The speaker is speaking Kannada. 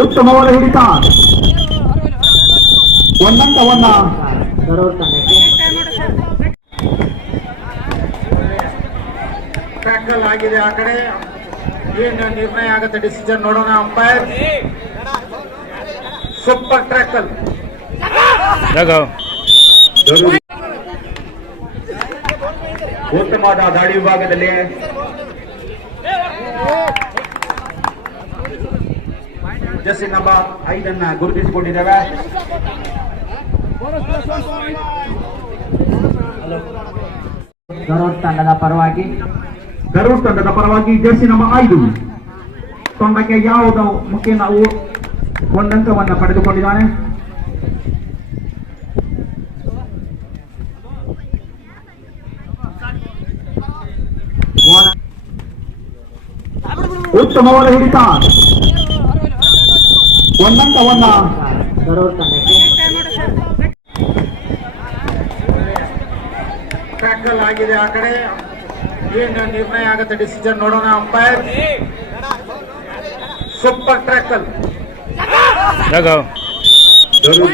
ಉತ್ತಮವಾದ ಹಿಡಿತ. ಒಂದಂತ ಒಂದ. ಟ್ಯಾಕಲ್ ಆಗಿದೆ ಆ ಕಡೆ. ಏನು ನಿರ್ಣಯ ಆಗುತ್ತೆ ಡಿಸಿಷನ್ ನೋಡೋಣ ಅಂಪೈರ್ ಸೂಪರ್ ಟ್ರ್ಯಾಕಲ್ ಉತ್ತಮವಾದ ದಾಳಿ ವಿಭಾಗದಲ್ಲಿ. ಜಸ್ಸಿ ನಂಬರ್ ಐದನ್ನ ಗುರುತಿಸಿಕೊಂಡಿದ್ದೇವೆ. ಗರೂರ್ ತಂಡದ ಪರವಾಗಿ ಗರೂರ್ ತಂಡದ ಪರವಾಗಿ ಜರ್ಸಿ ನಂಬರ್ ಐದು. ತಂಡಕ್ಕೆ ಯಾವುದು ಮುಖ್ಯ ನಾವು ಒಂದಂಕವನ್ನು ಪಡೆದುಕೊಂಡಿದ್ದಾನೆ. ಉತ್ತಮವಾದ ಹಿಡಿತ. ಗರೂರ್ ತಂಡಕ್ಕೆ ಟ್ಯಾಕಲ್ ಆಗಿದೆ ಆ ಕಡೆ. ಏನು ನಿರ್ಣಯ ಆಗುತ್ತೆ? ಡಿಸಿಷನ್ ನೋಡೋಣ ಅಂಪೈರ್ ಸೂಪರ್ ಟ್ರ್ಯಾಕಲ್ ಗರೂರ್